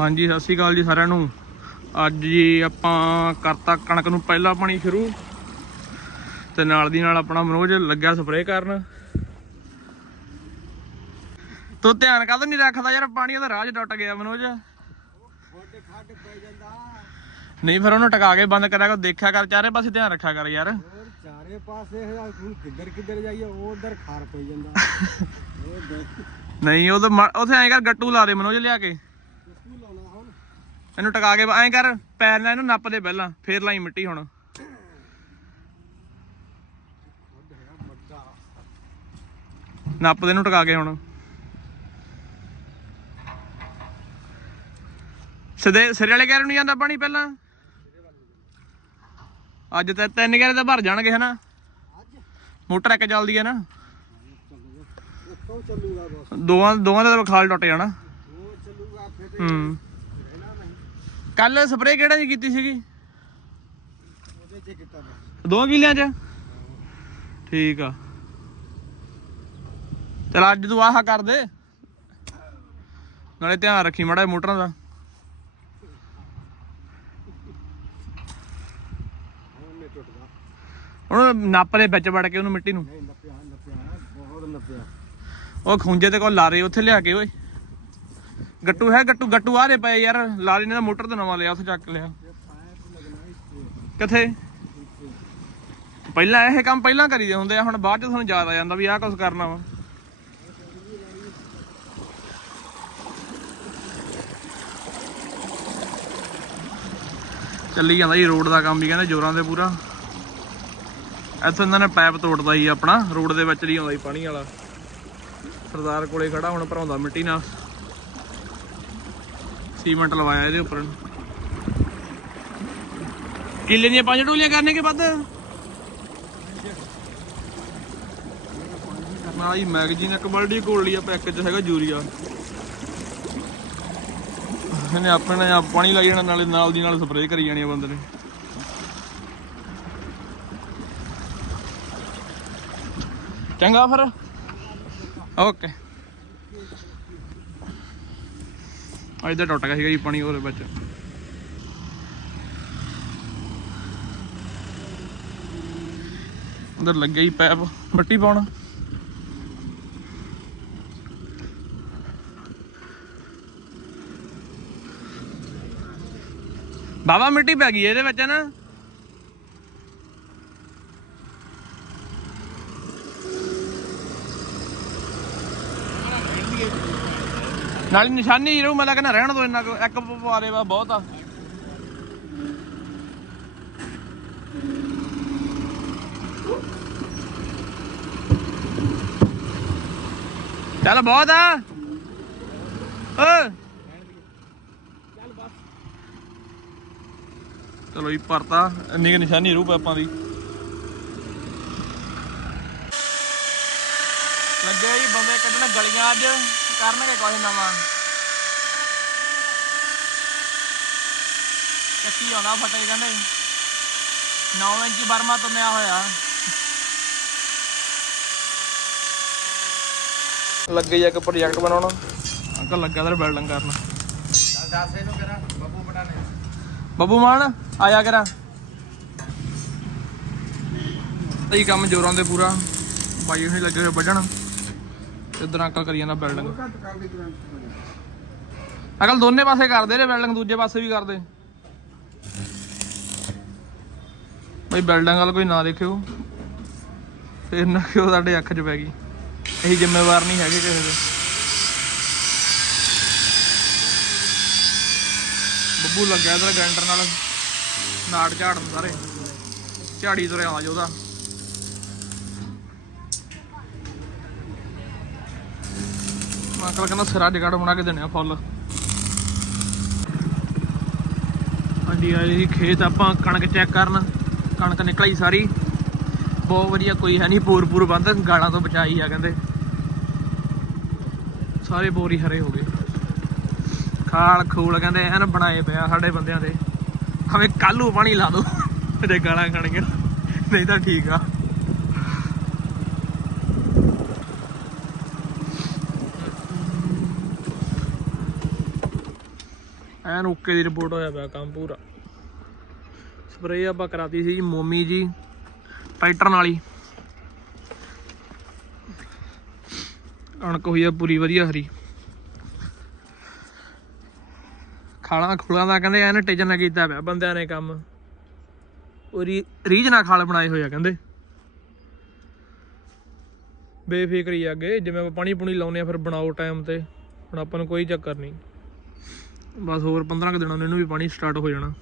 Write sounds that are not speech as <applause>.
ਹਾਂਜੀ ਸਤਿ ਸ਼੍ਰੀ ਅਕਾਲ ਜੀ ਸਾਰਿਆਂ ਨੂੰ। ਅੱਜ ਜੀ ਆਪਾਂ ਕਰਤਾ ਕਣਕ ਨੂੰ ਪਹਿਲਾ ਪਾਣੀ ਸ਼ੁਰੂ। ਤੇ ਨਾਲ ਦੀ ਨਾਲ ਆਪਣਾ ਮਨੋਜ ਲੱਗਿਆ ਸਪਰੇਅ ਕਰਨ। ਤੂੰ ਧਿਆਨ ਕਾਹਦੋਂ ਨਹੀਂ ਰੱਖਦਾ ਯਾਰ ਪਾਣੀ ਉਹਦਾ ਰਾਹ 'ਚ ਟੁੱਟ ਗਿਆ ਮਨੋਜ। ਨਹੀਂ ਫਿਰ ਉਹਨੂੰ ਟਕਾ ਕੇ ਬੰਦ ਕਰਿਆ ਕਰ ਦੇਖਿਆ ਕਰ ਚਾਰੇ ਪਾਸੇ ਧਿਆਨ ਰੱਖਿਆ ਕਰ ਯਾਰ। ਚਾਰੇ ਪਾਸੇ ਹੁਣ ਕਿੱਧਰ ਕਿੱਧਰ ਜਾਈਏ ਉਹ ਉਧਰ ਖਾਰ ਪਈ ਜਾਂਦਾ। <laughs> ਉਹ ਦੇਖ। ਨਹੀਂ ਉਹ ਤਾਂ ਉਥੇ ਐਂ ਕਰ ਗੱਟੂ ਲਾ ਦੇ ਮਨੋਜ ਲਿਆ ਕੇ। ਇਹਨੂੰ ਟਕਾ ਕੇ ਐਂ ਕਰ ਪੈਰ ਨਾਲ ਇਹਨੂੰ ਨੱਪ ਦੇ ਪਹਿਲਾਂ ਫੇਰ ਲਾਈ ਮਿੱਟੀ ਹੁਣ। ਨੱਪ ਦੇ ਨੂੰ ਟਕਾ ਕੇ ਹੁਣ। ਸਿਰੇ ਸਿਰੇ ਵਾਲੇ ਕਹਿਰ ਨੂੰ ਜਾਂਦਾ ਪਾਣੀ ਪਹਿਲਾਂ? ਅੱਜ ਤੇ ਤਿੰਨ ਗੇਰੇ ਤਾਂ ਭਰ ਜਾਣਗੇ ਹਨਾ? ਮੋਟਰ ਇੱਕ ਚੱਲਦੀ ਹੈ ਨਾ। ਦੋਵਾਂ ਦੋਵਾਂ ਦਾ ਖਾਲ ਟੁੱਟ ਜਾਣਾ। ਹੂੰ। ਕੱਲ ਸਪਰੇਅ ਕਿਹੜਾ ਜੀ ਕੀਤੀ ਸੀਗੀ? ਉਹਦੇ ਚ ਕੀਤਾ ਬਸ ਦੋ ਕਿੱਲਿਆਂ 'ਚ? ਠੀਕ ਆ। ਚਲ ਅੱਜ ਤੂੰ ਆਹ ਕਰ ਦੇ। ਨਾਲੇ ਧਿਆਨ ਰੱਖੀ ਮੜਾ ਮੋਟਰਾਂ ਦਾ। ਉਹਨੇ ਟੁੱਟਦਾ ਉਹਨੂੰ ਨੱਪ ਦੇ ਵਿੱਚ ਵੜ ਕੇ ਉਹਨੂੰ ਮਿੱਟੀ ਨੂੰ। ਨਹੀਂ ਨੱਪਿਆ ਨੱਪਿਆ ਬਹੁਤ ਨੱਪਿਆ। ਉਹ ਖੁੰਝੇ ਤੇ ਕੋਲ ਲਾਰੇ ਉੱਥੇ ਲਿਆ ਕੇ ਓਏ। ਗੱਟੂ ਹੈ, ਗੱਟੂ ਗੱਟੂ ਆ ਰੇ ਪਏ ਯਾਰ। ਲਾਰੇ ਨੇ ਮੋਟਰ ਤੇ ਨਵਾਂ ਲਿਆ, ਉੱਥੇ ਚੱਕ ਲਿਆ। ਕਿੱਥੇ? ਪਹਿਲਾਂ ਇਹ ਕੰਮ ਪਹਿਲਾਂ ਕਰੀਦੇ ਹੁੰਦੇ ਆ, ਹੁਣ ਬਾਅਦ ਚ ਤੁਹਾਨੂੰ ਯਾਦ ਆ ਜਾਂਦਾ ਵੀ ਆਹ ਕੁਝ ਕਰਨਾ ਵਾ। ਚੱਲੀ ਜਾਂਦਾ ਜੀ ਰੋਡ ਦਾ ਕੰਮ ਵੀ, ਕਹਿੰਦੇ ਜ਼ੋਰਾਂ ਤੇ ਪੂਰਾ। ਇੱਥੇ ਇਹਨਾਂ ਨੇ ਪਾਈਪ ਤੋੜਦਾ ਜੀ ਆਪਣਾ, ਰੋਡ ਦੇ ਵਿੱਚ ਨਹੀਂ ਆਉਂਦਾ ਜੀ ਪਾਣੀ ਵਾਲਾ। ਸਰਦਾਰ ਕੋਲੇ ਖੜਾ, ਹੁਣ ਭਰਾਉਂਦਾ ਮਿੱਟੀ ਨਾਲ। ਸੀਮੈਂਟ ਲਵਾਇਆ ਇਹਦੇ ਉੱਪਰ। ਕਿੱਲੇ ਦੀਆਂ ਪੰਜ ਟੋਲੀਆਂ ਕਰਨੇ ਕੇ ਵੱਧ? ਨਾਲ ਹੀ ਮੈਗਜ਼ੀਨ ਇੱਕ ਬਲਡੀ ਕੋਲ ਲਈ ਆ ਪੈਕ ਚ ਹੈਗਾ ਯੂਰੀਆ। ਇਹਨੇ ਆਪਣੇ ਆਪ ਪਾਣੀ ਲਾਈ ਜਾਣਾ, ਨਾਲੇ ਨਾਲ ਦੀ ਨਾਲ ਸਪਰੇਅ ਕਰੀ ਜਾਣੀ ਆ ਬੰਦੇ ਨੇ। ਚੰਗਾ ਫਿਰ। ਓਕੇ ਅੱਜ ਦਾ ਟੁੱਟ ਗਿਆ ਸੀਗਾ ਜੀ ਪਾਣੀ ਉਹਦੇ ਵਿੱਚ ਉਧਰ ਲੱਗਿਆ ਹੀ ਪੈਪ ਮਿੱਟੀ ਪਾਉਣ ਬਾਬਾ ਮਿੱਟੀ ਪੈ ਗਈ ਇਹਦੇ ਵਿੱਚ ਨਾ ਨਾਲੇ ਨਿਸ਼ਾਨੀ ਹੀ ਰਹੂ ਮੈਂ ਤਾਂ ਕਹਿੰਦਾ ਰਹਿਣ ਦੋ ਇੰਨਾ ਕੁ, ਇੱਕ ਪਵਾਰੇ ਵਾ ਬਹੁਤ ਆ। ਚੱਲ ਬਹੁਤ ਆ। ਓ। ਚਲੋ ਜੀ ਭਰਤਾ ਇੰਨੀ ਕੁ ਨਿਸ਼ਾਨੀ ਰਹੂ ਪਾਪਾਂ ਦੀ। ਲੱਗੇ ਜੀ ਬੰਦੇ ਕੱਢਣ ਗਲੀਆਂ ਅੱਜ। ਕਰਨਗੇ ਕੁਝ ਨਵਾਂ ਕੱਟੀ ਆਉਂਦਾ ਫਟੇ ਕਹਿੰਦੇ 9 ਇੰਚੀ ਬਰਮਾ ਤੁੰਨਿਆ ਹੋਇਆ ਲੱਗੇ ਜੀ ਇੱਕ ਪ੍ਰੋਜੈਕਟ ਬਣਾਉਣਾ ਅੰਕਲ ਲੱਗਾ ਦਰ ਬਿਲਡਿੰਗ ਕਰਨ ਚੱਲ ਦੱਸ ਇਹਨੂੰ ਕਰਾ ਬੱਬੂ ਬਟਾਨੇ ਬੱਬੂ ਮਾਨ ਆਇਆ ਕਰਾ ਇਹ ਕੰਮ ਜੋਰਾਂ ਦੇ ਪੂਰਾ ਬਾਈ ਉਹਨੇ ਲੱਗੇ ਹੋਏ ਵੱਢਣ ਇਧਰ ਅੰਕਲ ਕਰੀ ਜਾਂਦਾ ਬਿਲਡਿੰਗ ਘੱਟ ਕਰ ਦੇ ਅੰਕਲ, ਦੋਨੇ ਪਾਸੇ ਕਰਦੇ ਨੇ ਬਿਲਡਿੰਗ ਦੂਜੇ ਪਾਸੇ ਵੀ ਕਰਦੇ। ਬਈ ਬਿਲਡਿੰਗ ਵਾਲ ਕੋਈ ਨਾ ਦੇਖਿਓ। ਫੇਰ ਨਾ ਕਿਉਂ ਸਾਡੇ ਅੱਖ 'ਚ ਪੈ ਗਈ। ਅਸੀਂ ਜ਼ਿੰਮੇਵਾਰ ਨਹੀਂ ਹੈਗੇ ਕਿਸੇ ਦੇ। ਬੱਬੂ ਲੱਗਿਆ ਇਧਰ ਗ੍ਰੈਂਡਰ ਨਾਲ। ਨਾੜ ਝਾੜਨ ਸਾਰੇ। ਝਾੜੀ ਤੁਰਿਆ ਆਵਾਜ਼ ਉਹਦਾ। ਅੰਕਲ ਕਹਿੰਦਾ ਸਿਰਾ ਜਗੜ ਬਣਾ ਕੇ ਦੇਣੇ ਆ ਫੁੱਲ। ਹਾਂਜੀ ਆਏ ਸੀ ਖੇਤ ਆਪਾਂ ਕਣਕ ਚੈੱਕ ਕਰਨ, ਕਣਕ ਨਿਕਲੀ ਸਾਰੀ। ਬਹੁਤ ਵਧੀਆ ਕੋਈ ਹੈ ਨਹੀਂ, ਪੂਰ ਪੂਰ ਬੰਦ, ਗਾਲਾਂ ਤੋਂ ਬਚਾਈ ਆ ਕਹਿੰਦੇ। ਸਾਰੇ ਬੋਰੀ ਹਰੇ ਹੋ ਗਏ। ਖਾਲ ਖੂਲ ਕਹਿੰਦੇ ਐਨ ਬਣਾਏ ਪਿਆ ਸਾਡੇ ਬੰਦਿਆਂ ਦੇ। ਹਵੇ ਕੱਲੂ ਪਾਣੀ ਲਾ ਦੋ ਤੇ ਗਾਲਾਂ ਖਾਣੀਆਂ, ਨਹੀਂ ਤਾਂ ਠੀਕ ਆ। ਐਨ ਓਕੇ ਦੀ ਰਿਪੋਰਟ ਹੋਇਆ ਪਿਆ ਕੰਮ ਪੂਰਾ। ਸਪਰੇਅ ਆਪਾਂ ਕਰਾਤੀ ਸੀ ਜੀ ਮੋਮੀ ਜੀ, ਟਰੈਕਟਰ ਨਾਲ। ਹੀ ਅਣਕ ਹੋਈ ਆ ਪੂਰੀ ਵਧੀਆ ਹਰੀ। ਖਾਲਾਂ ਖੁਲਾਂ ਦਾ ਕਹਿੰਦੇ ਐਨ ਟਿਜਨ ਨਾਲ ਕੀਤਾ ਪਿਆ ਬੰਦਿਆਂ ਨੇ ਕੰਮ। ਉਹ ਰੀ ਰੀਝ ਨਾਲ ਖਾਲ ਬਣਾਏ ਹੋਏ ਆ ਕਹਿੰਦੇ। ਬੇਫਿਕਰੀ ਆ ਅੱਗੇ, ਜਿਵੇਂ ਆਪਾਂ ਪਾਣੀ ਪੁਣੀ ਲਾਉਨੇ ਆ, ਫਿਰ ਬਣਾਓ ਟਾਈਮ ਤੇ। ਹੁਣ ਆਪਾਂ ਨੂੰ ਕੋਈ ਚੱਕਰ ਨਹੀਂ। ਬਸ ਹੋਰ 15 ਕੁ ਦਿਨਾਂ ਨੂੰ ਇਹਨੂੰ ਵੀ ਪਾਣੀ ਸਟਾਰਟ ਹੋ ਜਾਣਾ।